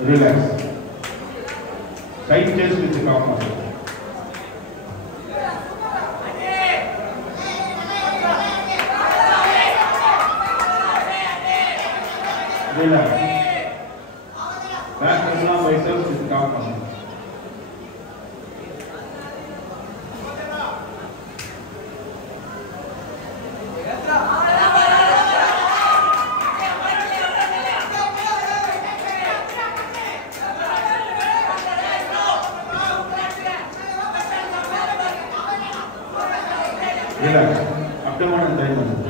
Relax. Tight chest with the calm muscle. Relax. Back abdomen biceps with the calm muscle. Relax. Abdomen and thigh muscle.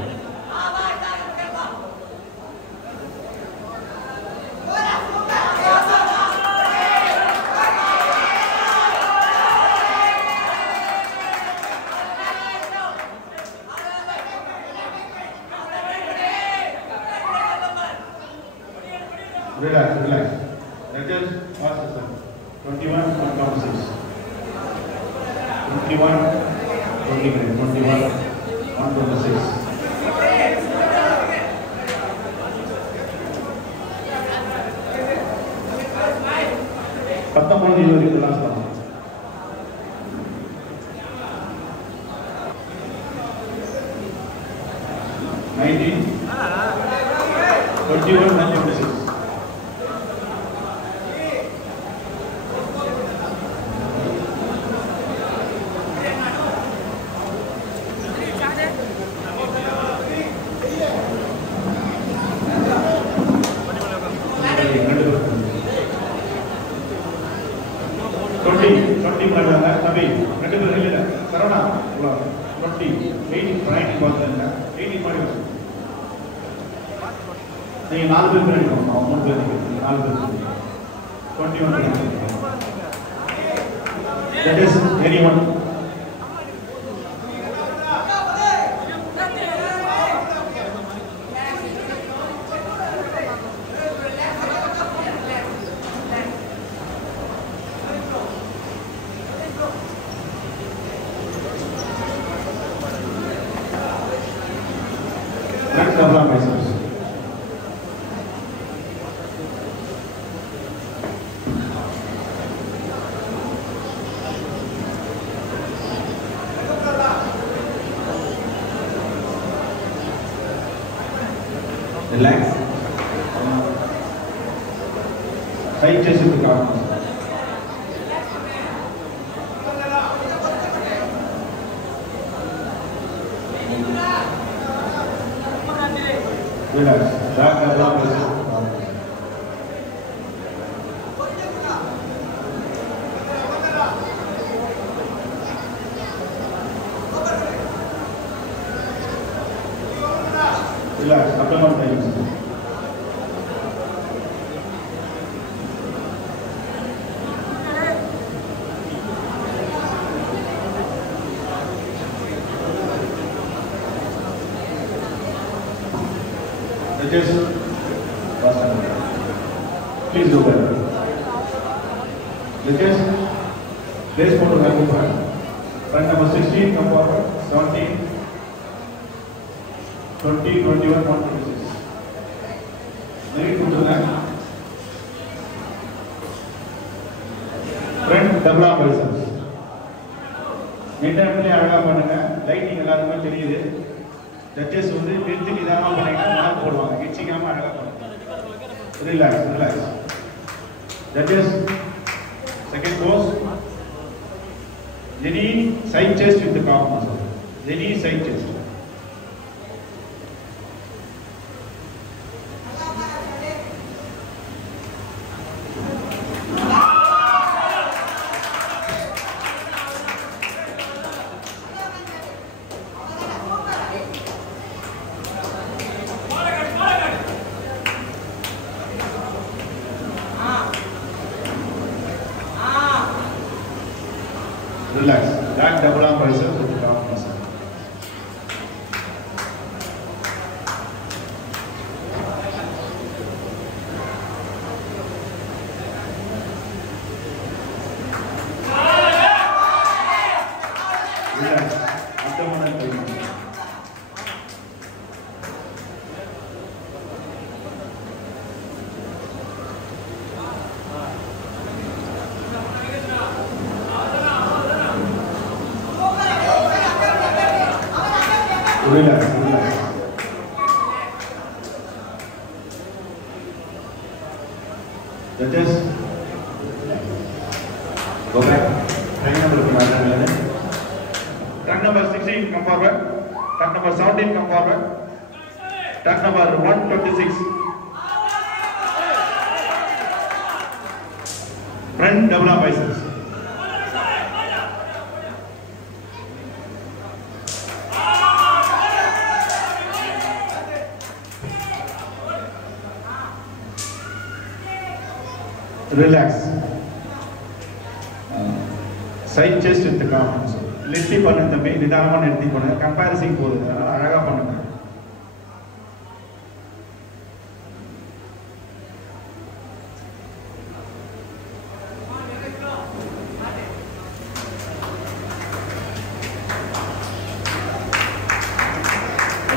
Relax, relax. That is fast sir. 21, 1.6. 21, 20 minutes. 21, 1.6. Patapon delivery the last one. 19, 21, 1.6. नहीं नाल पे print होगा अमूल पे नहीं नाल पे 21 that is anyone let's cover myself. Relax. Tight chest with the calf muscle. Relax. Back abdomen biceps with the calf muscle. Relax. Abdomen thigh muscle. Just please do that. Just place photograph in front. Front number 16, come forward. 17, 20, 21, 126. Very good to that. Front double arm biceps. Maintain அழகா பண்ணுங்க. Lighting எல்லாருமே தெரியுது. Judges வந்து பெருத்து நிதானமா பண்ணிட்டு mark போடுவாங்க. கிச்சிக்காம அழகா பண்ணுங்க. Relax, relax. Judges, second pose. Any side chest with the calf muscle. Any side chest. Relax. back double arm biceps with the calf muscle. Relax, abdominal tightening. Relax, relax. Judges, go back. Turn number 16, come forward. Turn number 17, come forward. Turn number 126. Front double arm biceps. Relax. Side chest with the calf muscle. Lift பண்ணு தம்பி, நிதானமா நிறுத்தி பண்ணு. கம்பேரிசிங் போகுது, அதனால அழகா பண்ணுங்க.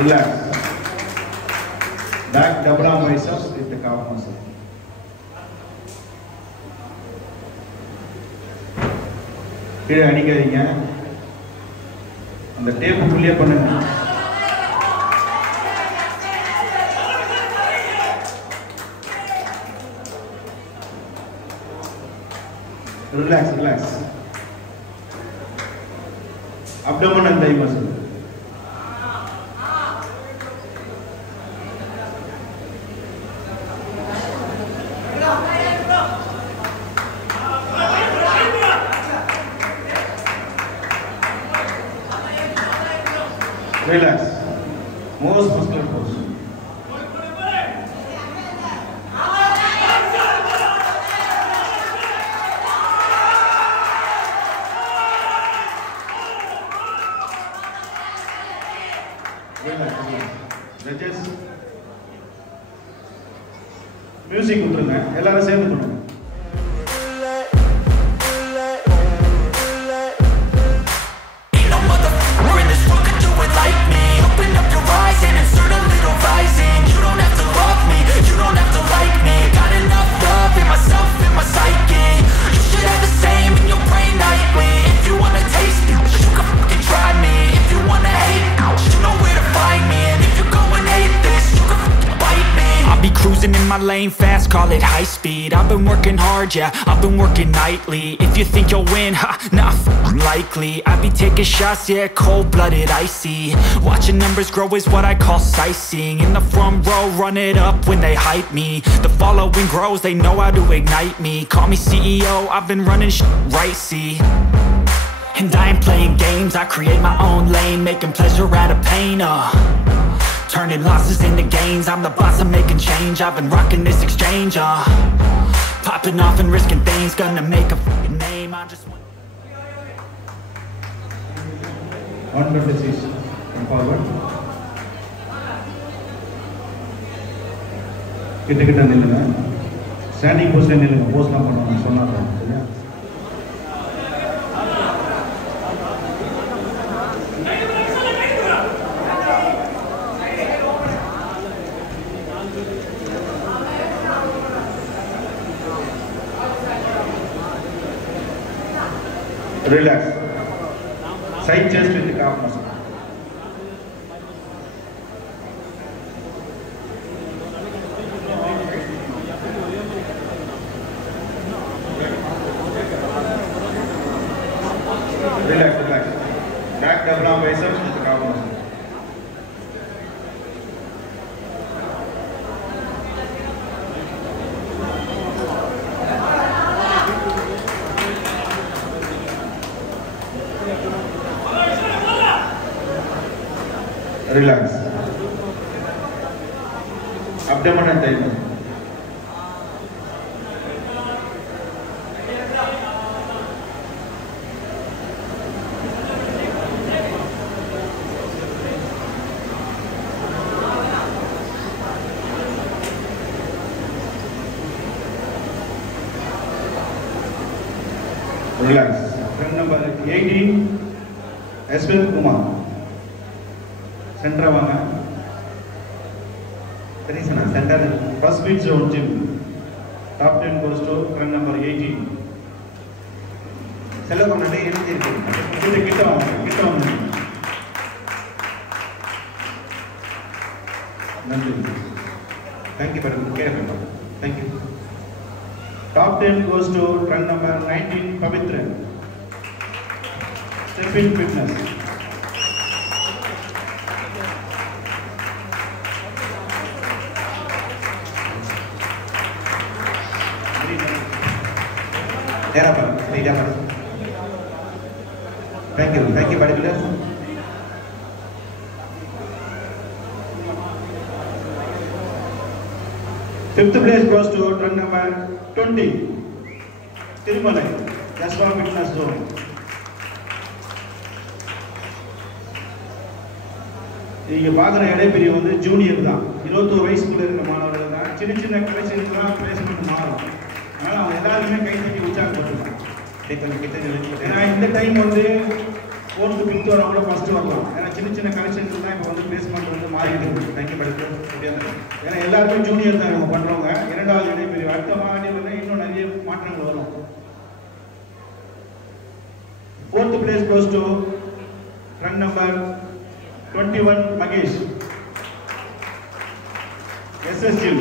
Relax. Back double arm biceps with the calf muscle. கீழே அடிக்காதீங்க, அந்த டேப்புக்குள்ளேயே பண்ணுங்க. Relax relax. abdominal thigh muscle. Relax. Most muscular pose. Relax, relax. Judges, music விட்டுருங்க, எல்லாரும் சேர்ந்து பண்ணுங்க. Cruising in my lane fast, call it high speed. I've been working hard, yeah, I've been working nightly. If you think you'll win, ha, nah, likely. I be taking shots, yeah, cold-blooded, icy. Watching numbers grow is what I call sightseeing. In the front row, run it up when they hype me. The following grows, they know how to ignite me. Call me CEO, I've been running right, see. And I ain't playing games, I create my own lane, making pleasure out of pain, turning losses into gains. I'm the boss, I'm making change. I've been rocking this exchange, popping off and risking things. Gonna make a fucking name. I just want 126, come forward. கிட்ட கிட்ட நில்லுங்க. Standing போஸ்ட்ல நில்லுங்க. போஸ்ட்லாம் பண்ணணும் சொன்னாங்க. சரியா? Relax. Side chest with the calf muscle. Relax, relax. Back double arm biceps with the calf muscle. Relax. Abdominal thigh muscle. Relax. Friend number 18, Eswin Kumar. Center வாங்க. Terisana, center. First beat zone gym. Top 10 goes to friend number 18. செல்ல பண்ணாலே எழுதி இருக்கு. கிட்ட வாங்க. நன்றி. Thank you very much. Thank you. Top 10 goes to friend number 19, Pavitra. Step in fitness. Thank you, particulars. Fifth place goes to run number 20, Tirumalai, Jasper Fitness Zone. இங்க பாக்குற இடைப்பெரிய வந்து ஜூனியர் தான், 21 வயசுக்குள்ள இருக்கிற மாணவர்கள் தான். சின்ன கலெக்ஷன்ஸ்லாம் பிளேஸ்மெண்ட் மாறும். அதனால அவங்க எல்லாருமே கை தட்டி உற்சாகப்படுத்துறாங்க. ஏன்னா இந்த டைம் வந்து 4th 5th வர கூட ஃபர்ஸ்ட் வரலாம். ஏன்னா சின்ன கலெக்ஷன்ஸ் தான் இப்போ வந்து பிளேஸ்மெண்ட் வந்து மாறிடுது. தேங்க்யூ படிக்க முடியாது. ஏன்னா எல்லாருமே ஜூனியர் தான் இவங்க பண்றவங்க. இரண்டாவது இடைப்பெரிய அடுத்த ஆண்டு வந்து இன்னும் நிறைய மாற்றங்கள் வரும். 4th place goes to run number 21, Magesh, SS Gym.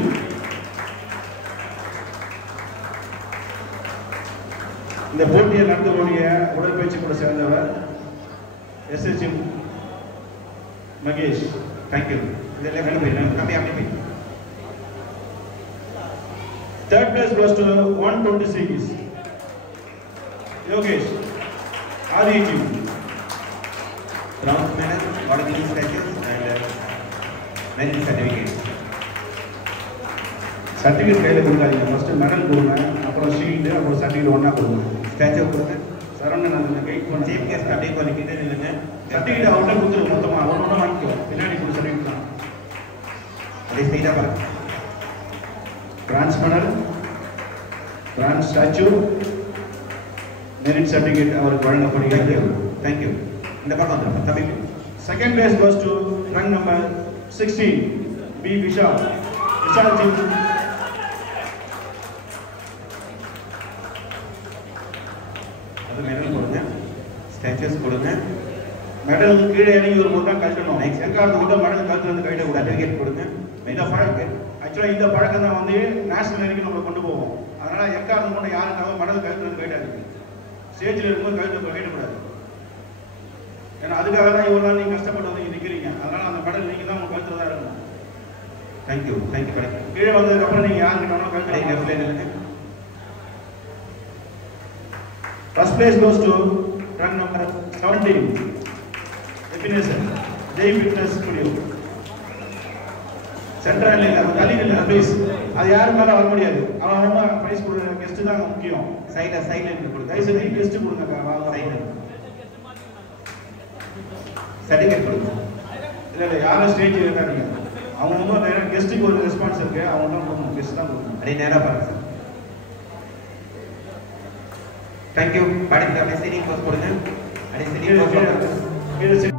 இந்த போட்டியை நடத்தக்கூடிய உடற்பயிற்சி கூட சேர்ந்தவர் SS Gym மகேஷ். தேங்க்யூ. இதெல்லாம் கம்மி. Third place goes to 126, Yogesh, Adhi Gym. Bronze medal, ordinary statues and merit certificate. Certificate கையில் கொடுக்காதீங்க. ஃபர்ஸ்ட் மெடல் கொடுங்க, அப்புறம் ஷீல்டு, அப்புறம் சர்டிஃபிகேட் ஒன்றா கொடுங்க. ஸ்டாச்சு கொடுங்க. சரவணன் அந்த கைட் பண்ணி சீஃப் கெஸ்ட் அப்படியே பண்ணிக்கிட்டே இல்லைங்க. சர்டிஃபிகேட் அவர்கிட்ட கொடுத்துரு மொத்தமாக ஒன்று வாங்கிக்கோ. பின்னாடி கொடு சர்டிஃபிகேட் தான். அப்படியே ஸ்ட்ரைட்டாக பாருங்க. Bronze medal, bronze statue, merit certificate அவருக்கு வழங்கப்படுகிறது. தேங்க்யூ. இந்த பக்கம் வந்துடும் தம்பி. Second place goes to run number 16, B Vishal Gym. அது மெடல் கொடுங்க, ஸ்டாச்சஸ் கொடுங்க. மெடல் கீழே இறங்கி வரும்போது தான் கட்டணும். எங்காவது கூட மெடல் கழுத்து வந்து கையில கூட சர்டிஃபிகேட் கொடுங்க. இந்த பழக்கம் ஆக்சுவலாக இந்த பழக்கம் தான் வந்து நேஷனல் வரைக்கும் நம்ம கொண்டு போவோம். அதனால எங்காவது கூட யாருக்காவது மெடல் கழுத்து வந்து கையில இருக்கு. ஸ்டேஜில் இருக்கும்போது கழுத்து கையிடக்கூடாது. ஏன்னா அதுக்காக தான் இவ்வளோ நாள் நீங்கள் கஷ்டப்பட்டு வந்து நிற்கிறீங்க. அதனால அந்த மெடல் நீங்கள் தான் உங்கள் கழுத்துல தான் இருக்கணும். தேங்க்யூ. கீழே வந்ததுக்கப்புறம் நீங்கள் யாருக்கிட்டாலும் கழுத்து. First place goes to run number 17, Ebenezer, Jai Fitness Studio. Central இல்லைங்க, அது தள்ளி இல்லை ப்ளீஸ். அது யாரு மேலே வர முடியாது. அவங்க ப்ரைஸ் கொடுக்குற கெஸ்ட்டு தான் முக்கியம். சைடில் இருந்து கொடுங்க. தயவுசெய்து கெஸ்ட்டு கொடுங்க. சைடில் சர்டிஃபிகேட் கொடுங்க. இல்லை யாரும் ஸ்டேஜ் இருக்காங்க. அவங்க வந்து கெஸ்ட்டுக்கு ஒரு ரெஸ்பான்ஸ் இருக்கு. அவங்க தான் கொடுக்கணும். கெஸ்ட் தான் கொடுக்கணும். அப்படியே நேராக பாருங்க சார். தேங்க்யூ. படிக்க அப்படியே சீனியர் போஸ்ட் கொடுங்க. அப்படியே சீனியர்